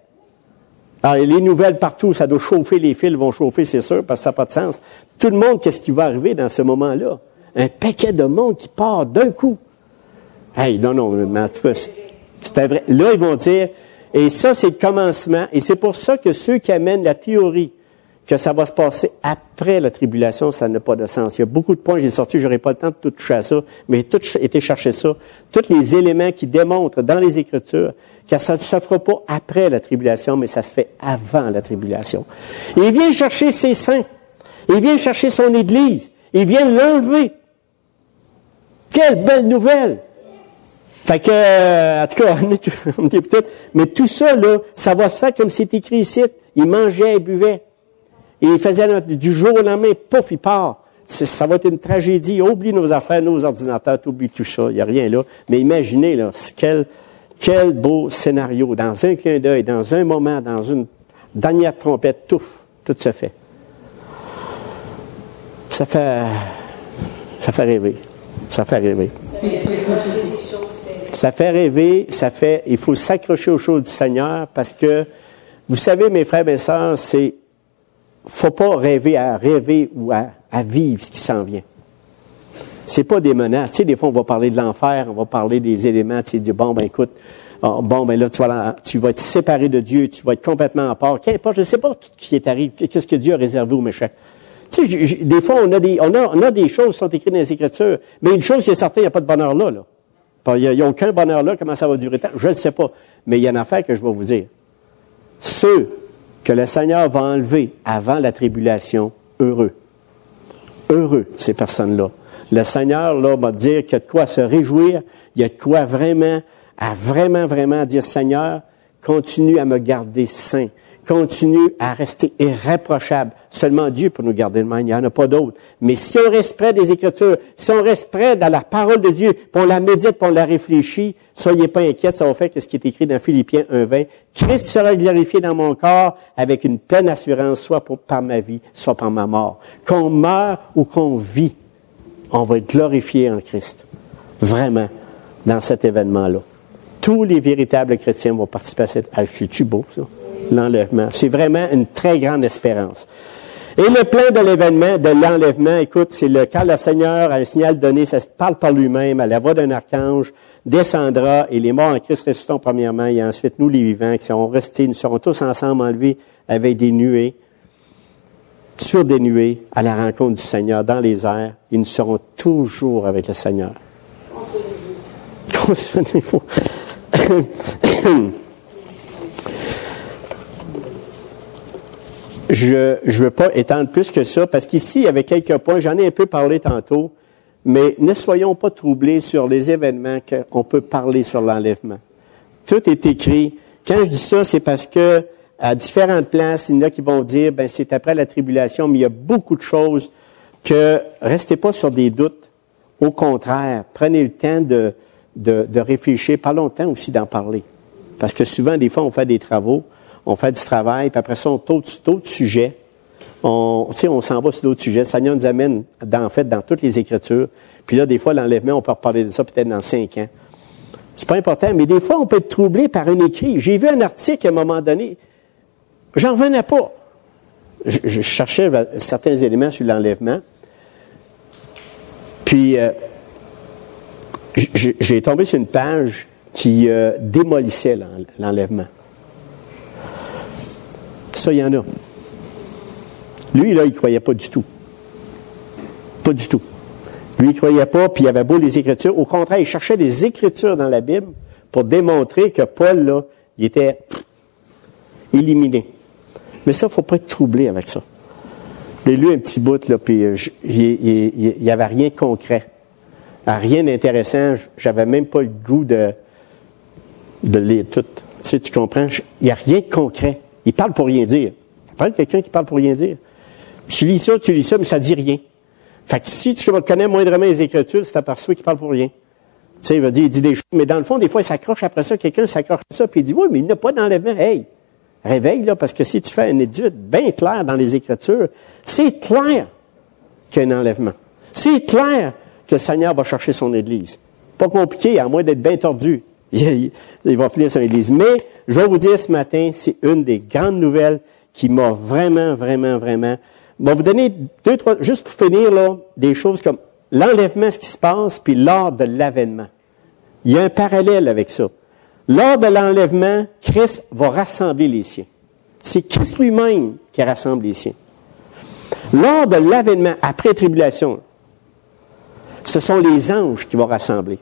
Alors, les nouvelles partout, ça doit chauffer, les fils vont chauffer, c'est sûr, parce que ça n'a pas de sens. Tout le monde, qu'est-ce qui va arriver dans ce moment-là? Un paquet de monde qui part d'un coup. Hey, non, mais en tout cas, c'était vrai. Là, ils vont dire, et ça, c'est le commencement, et c'est pour ça que ceux qui amènent la théorie que ça va se passer après la tribulation, ça n'a pas de sens. Il y a beaucoup de points, j'ai sorti, je n'aurai pas le temps de tout toucher à ça, mais tout été chercher ça. Tous les éléments qui démontrent dans les Écritures que ça ne se fera pas après la tribulation, mais ça se fait avant la tribulation. Et il vient chercher ses saints. Il vient chercher son Église. Il vient l'enlever. Quelle belle nouvelle! Fait que, en tout cas, on est tout, mais tout ça, là, ça va se faire comme c'est écrit ici. Il mangeait et buvait. Et il faisait du jour au lendemain, pouf, il part. Ça va être une tragédie. Oublie nos affaires, nos ordinateurs, oublie tout ça. Il n'y a rien là. Mais imaginez, là, quel beau scénario. Dans un clin d'œil, dans un moment, dans une dernière trompette, tout se fait. Ça fait rêver. Ça fait rêver. Ça fait rêver, il faut s'accrocher aux choses du Seigneur parce que, vous savez, mes frères et sœurs, faut pas rêver ou à vivre ce qui s'en vient. C'est pas des menaces. Tu sais, des fois, on va parler de l'enfer, on va parler des éléments, tu sais, du bon, ben écoute, là, tu vas être séparé de Dieu, tu vas être complètement à part. Qu'importe, je ne sais pas tout ce qui est arrivé, qu'est-ce que Dieu a réservé aux méchants. Tu sais, des fois, on a des choses qui sont écrites dans les Écritures, mais une chose, c'est certain, il n'y a pas de bonheur là. Il n'y a aucun bonheur là. Comment ça va durer tant? Je ne sais pas. Mais il y a une affaire que je vais vous dire. Ceux que le Seigneur va enlever avant la tribulation, heureux. Heureux, ces personnes-là. Le Seigneur, là, va dire qu'il y a de quoi se réjouir. Il y a de quoi vraiment dire, Seigneur, continue à me garder saint. Continue à rester irréprochable. Seulement Dieu peut nous garder de même, il n'y en a pas d'autre. Mais si on reste près des Écritures, si on reste près dans la parole de Dieu, puis on la médite, puis on la réfléchit, soyez pas inquiets, ça va faire ce qui est écrit dans Philippiens 1:20. Christ sera glorifié dans mon corps avec une pleine assurance, soit par ma vie, soit par ma mort. Qu'on meure ou qu'on vit, on va être glorifié en Christ. Vraiment, dans cet événement-là. Tous les véritables chrétiens vont participer à cette... Ah, c'est-tu beau, ça? L'enlèvement. C'est vraiment une très grande espérance. Et le plan de l'événement, de l'enlèvement, écoute, c'est quand le Seigneur a un signal donné, ça se parle par lui-même, à la voix d'un archange, descendra, et les morts en Christ ressusciteront premièrement, et ensuite nous les vivants qui serons restés, nous serons tous ensemble enlevés avec des nuées, sur des nuées, à la rencontre du Seigneur dans les airs, et nous serons toujours avec le Seigneur. Consolez-vous. Je ne veux pas étendre plus que ça, parce qu'ici, il y avait quelques points, j'en ai un peu parlé tantôt, mais ne soyons pas troublés sur les événements qu'on peut parler sur l'enlèvement. Tout est écrit. Quand je dis ça, c'est parce que à différentes places, il y en a qui vont dire, ben c'est après la tribulation, mais il y a beaucoup de choses que restez pas sur des doutes. Au contraire, prenez le temps de réfléchir. Prenons le temps aussi d'en parler. Parce que souvent, des fois, on fait des travaux, on fait du travail, puis après ça, on tourne sur d'autres sujets. On s'en va sur d'autres sujets. Le Seigneur nous amène, dans toutes les Écritures. Puis là, des fois, l'enlèvement, on peut reparler de ça peut-être dans 5 ans. C'est pas important, mais des fois, on peut être troublé par un écrit. J'ai vu un article à un moment donné, j'en revenais pas. Je cherchais certains éléments sur l'enlèvement. Puis, j'ai tombé sur une page qui démolissait l'enlèvement. Ça, il y en a. Lui, là, il ne croyait pas du tout. Pas du tout. Lui, il ne croyait pas, puis il avait beau les Écritures. Au contraire, il cherchait des Écritures dans la Bible pour démontrer que Paul, là, il était éliminé. Mais ça, il ne faut pas être troublé avec ça. J'ai lu un petit bout, là, puis il n'y avait rien de concret. Rien d'intéressant. J'avais même pas le goût de lire tout. Tu comprends? Il n'y a rien de concret. Il parle pour rien dire. Il parle de quelqu'un qui parle pour rien dire. Tu lis ça, mais ça ne dit rien. Fait que si tu connais moindrement les Écritures, tu t'aperçois qu'il parle pour rien. Tu sais, il dit des choses, mais dans le fond, des fois, il s'accroche après ça, quelqu'un s'accroche à ça, puis il dit, oui, mais il n'y a pas d'enlèvement. Hey, réveille, là, parce que si tu fais une étude bien claire dans les Écritures, c'est clair qu'il y a un enlèvement. C'est clair que le Seigneur va chercher son Église. Pas compliqué, à moins d'être bien tordu. Il va finir son Église. Mais, je vais vous dire ce matin, c'est une des grandes nouvelles qui m'a vraiment... Je vais vous donner 2, 3, juste pour finir, là, des choses comme l'enlèvement, ce qui se passe, puis lors de l'avènement. Il y a un parallèle avec ça. Lors de l'enlèvement, Christ va rassembler les siens. C'est Christ lui-même qui rassemble les siens. Lors de l'avènement, après tribulation, ce sont les anges qui vont rassembler.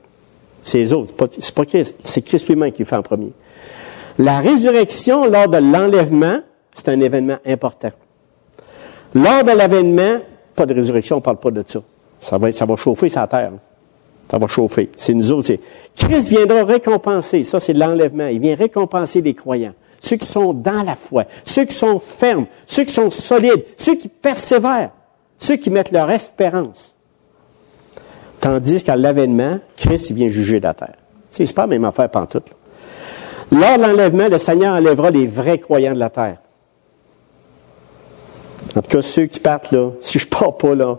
C'est les autres, c'est pas Christ, c'est Christ lui-même qui le fait en premier. La résurrection, lors de l'enlèvement, c'est un événement important. Lors de l'avènement, pas de résurrection, on ne parle pas de ça. Ça va chauffer sa terre. Ça va chauffer. C'est nous autres. Christ viendra récompenser. Ça, c'est l'enlèvement. Il vient récompenser les croyants. Ceux qui sont dans la foi. Ceux qui sont fermes. Ceux qui sont solides. Ceux qui persévèrent. Ceux qui mettent leur espérance. Tandis qu'à l'avènement, Christ il vient juger la terre. C'est pas la même affaire pantoute. Lors de l'enlèvement, le Seigneur enlèvera les vrais croyants de la terre. En tout cas, ceux qui partent, là, si je ne pars pas, là,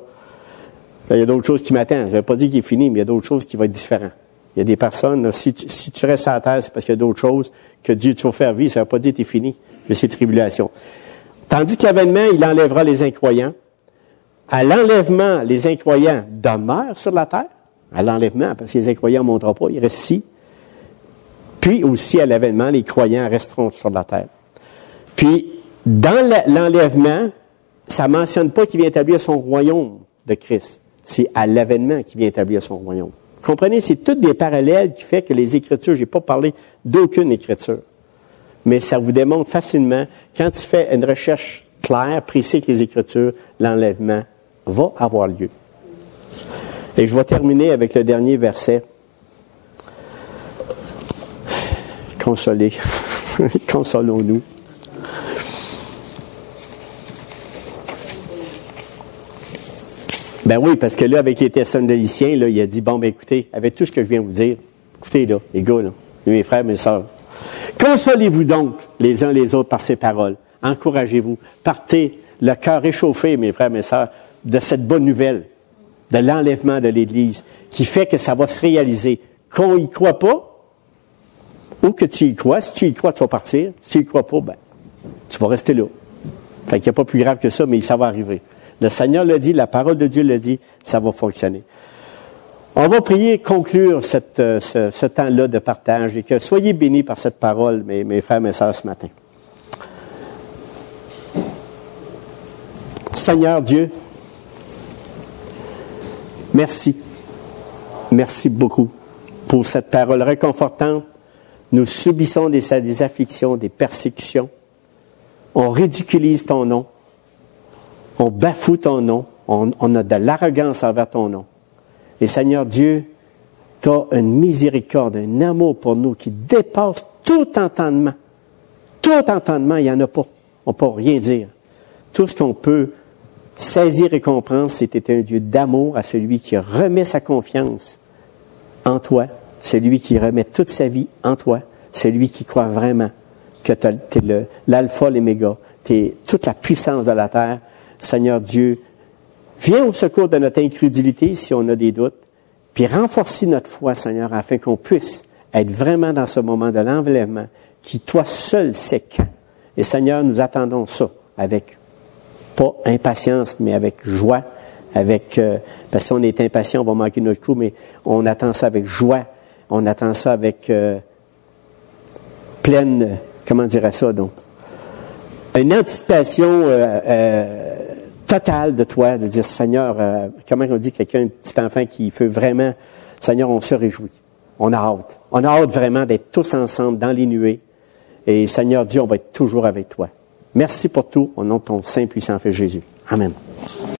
il y a d'autres choses qui m'attendent. Je ne vais pas dire qu'il est fini, mais il y a d'autres choses qui vont être différentes. Il y a des personnes, là, si tu restes à la terre, c'est parce qu'il y a d'autres choses que Dieu te va faire vivre. Ça ne veut pas dire que tu es fini de ces tribulations. Tandis que l'avènement, il enlèvera les incroyants. À l'enlèvement, les incroyants demeurent sur la terre. À l'enlèvement, parce que les incroyants ne monteront pas, ils restent ici. Puis aussi, à l'avènement, les croyants resteront sur la terre. Puis, dans l'enlèvement, ça ne mentionne pas qu'il vient établir son royaume de Christ. C'est à l'avènement qu'il vient établir son royaume. Vous comprenez? C'est tous des parallèles qui font que les Écritures, je n'ai pas parlé d'aucune Écriture. Mais ça vous démontre facilement, quand tu fais une recherche claire, précise avec les Écritures, l'enlèvement va avoir lieu. Et je vais terminer avec le dernier verset. Consolez. Consolons-nous. Ben oui, parce que là, avec les Thessaloniciens, là, il a dit, bon, ben écoutez, avec tout ce que je viens de vous dire, écoutez, là, les gars, là, mes frères, mes sœurs, consolez-vous donc les uns les autres par ces paroles. Encouragez-vous. Partez le cœur réchauffé, mes frères, mes sœurs, de cette bonne nouvelle, de l'enlèvement de l'Église, qui fait que ça va se réaliser. Qu'on y croit pas, ou que tu y crois. Si tu y crois, tu vas partir. Si tu y crois pas, ben, tu vas rester là. Fait qu'il n'y a pas plus grave que ça, mais ça va arriver. Le Seigneur l'a dit, la parole de Dieu l'a dit, ça va fonctionner. On va prier, conclure ce temps-là de partage et que soyez bénis par cette parole, mes frères, mes sœurs, ce matin. Seigneur Dieu, merci. Merci beaucoup pour cette parole réconfortante. Nous subissons des afflictions, des persécutions. On ridiculise ton nom. On bafoue ton nom. On a de l'arrogance envers ton nom. Et Seigneur Dieu, tu as une miséricorde, un amour pour nous qui dépasse tout entendement. Tout entendement, il n'y en a pas. On ne peut rien dire. Tout ce qu'on peut saisir et comprendre, c'était un Dieu d'amour à celui qui remet sa confiance en toi, celui qui remet toute sa vie en toi, celui qui croit vraiment que tu es l'alpha, l'oméga, tu es toute la puissance de la terre. Seigneur Dieu, viens au secours de notre incrédulité si on a des doutes, puis renforce notre foi, Seigneur, afin qu'on puisse être vraiment dans ce moment de l'enlèvement qui, toi seul, sais quand. Et Seigneur, nous attendons ça avec, pas impatience, mais avec joie, parce que si on est impatient, on va manquer notre coup, mais on attend ça avec joie, on attend ça avec pleine, comment dirais ça donc, une anticipation totale de toi, de dire, Seigneur, comment on dit quelqu'un, un petit enfant qui veut vraiment, Seigneur, on se réjouit. On a hâte. On a hâte vraiment d'être tous ensemble dans les nuées Et Seigneur Dieu, on va être toujours avec toi. Merci pour tout, au nom de ton saint puissant Fils Jésus. Amen.